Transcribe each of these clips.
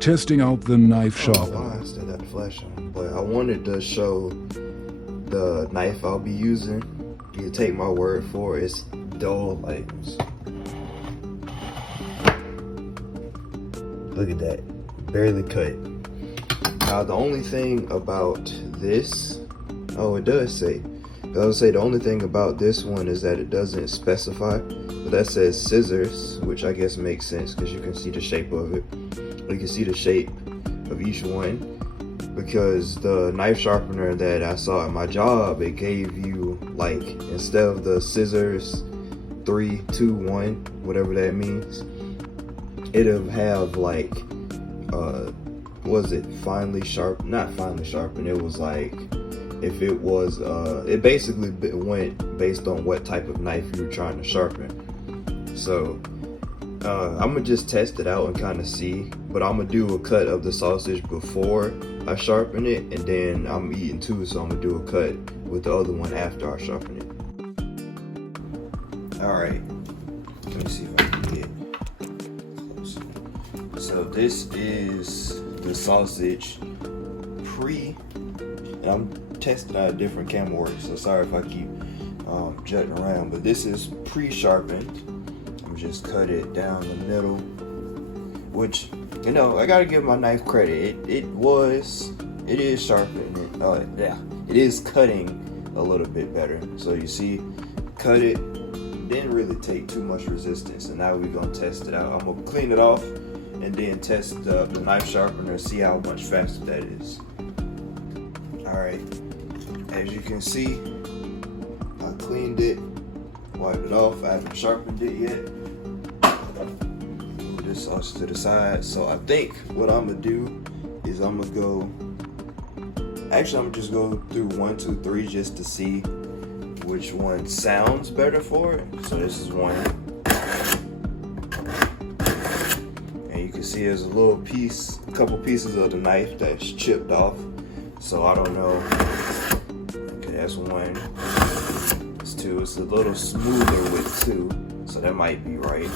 testing out the knife sharpener. I still got the flash on, but I wanted to show the knife I'll be using. You can take my word for it, it's dull like this. Look at that, barely cut. Now the only thing about this, oh it does say the only thing about this one is that it doesn't specify, but that says scissors, which I guess makes sense because you can see the shape of it. You can see the shape of each one, because the knife sharpener that I saw at my job, it gave you, like, instead of the scissors 3, 2, 1, whatever that means, it'll have like was it finely sharp, not finely sharpened, it was like, if it was it basically went based on what type of knife you were trying to sharpen. So I'm gonna just test it out and kind of see, but I'm gonna do a cut of the sausage before I sharpen it, and then I'm eating too, so I'm gonna do a cut with the other one after I sharpen it. All right, let me see if I can get close. So this is the sausage and I'm testing out a different camera work, so sorry if I keep jutting around, but this is pre-sharpened. I'm just cut it down the middle, which, you know, I gotta give my knife credit. It is sharpened. It is cutting a little bit better. So you see, cut it, didn't really take too much resistance, and now we're gonna test it out. I'm gonna clean it off and then test the knife sharpener, see how much faster that is. All right, as you can see, I cleaned it, wiped it off. I haven't sharpened it yet. Move this sauce to the side. So I think what I'm gonna do is I'm gonna just go through 1, 2, 3 just to see which one sounds better for it. So this is one. And you can see there's a couple pieces of the knife that's chipped off. So I don't know. Okay, that's one. It's 2. It's a little smoother with 2, so that might be right.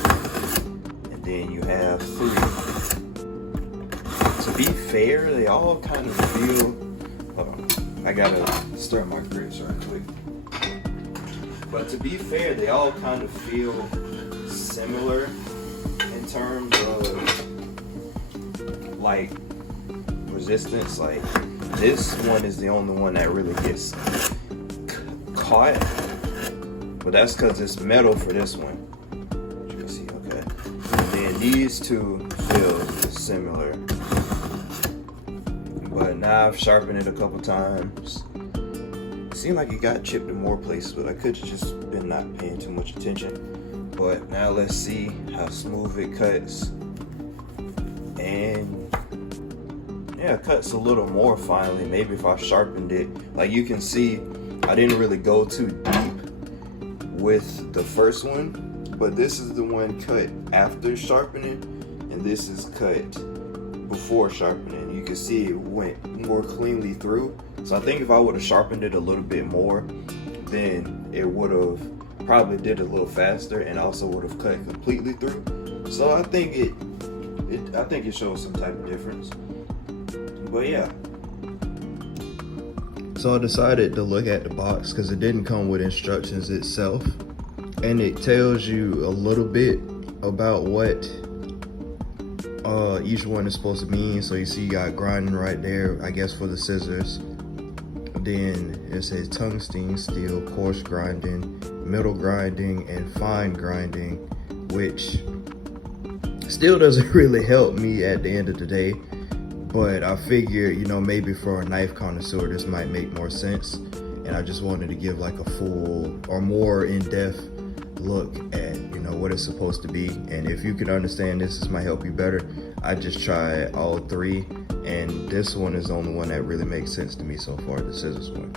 And then you have 3. To be fair, they all kind of feel. Hold on, I gotta stir my grits right quick. But to be fair, they all kind of feel similar in terms of like resistance. Like, this one is the only one that really gets caught, but that's because it's metal for this one. You can see, okay. And then these two feel similar, but now I've sharpened it a couple times. It seemed like it got chipped in more places, but I could have just been not paying too much attention. But now let's see how smooth it cuts. And yeah, it cuts a little more finely. Maybe if I sharpened it, like you can see, I didn't really go too deep with the first one, but this is the one cut after sharpening, and this is cut before sharpening. You can see it went more cleanly through. So I think if I would have sharpened it a little bit more, then it would have probably did a little faster and also would have cut completely through. So I think it shows some type of difference. But yeah. So I decided to look at the box because it didn't come with instructions itself, and it tells you a little bit about what each one is supposed to mean. So you see you got grinding right there, I guess for the scissors. Then it says tungsten, steel, coarse grinding, middle grinding, and fine grinding, which still doesn't really help me at the end of the day. But I figured, you know, maybe for a knife connoisseur, this might make more sense. And I just wanted to give like a full or more in-depth look at, you know, what it's supposed to be. And if you can understand this might help you better. I just tried all 3, and this one is the only one that really makes sense to me so far, the scissors one.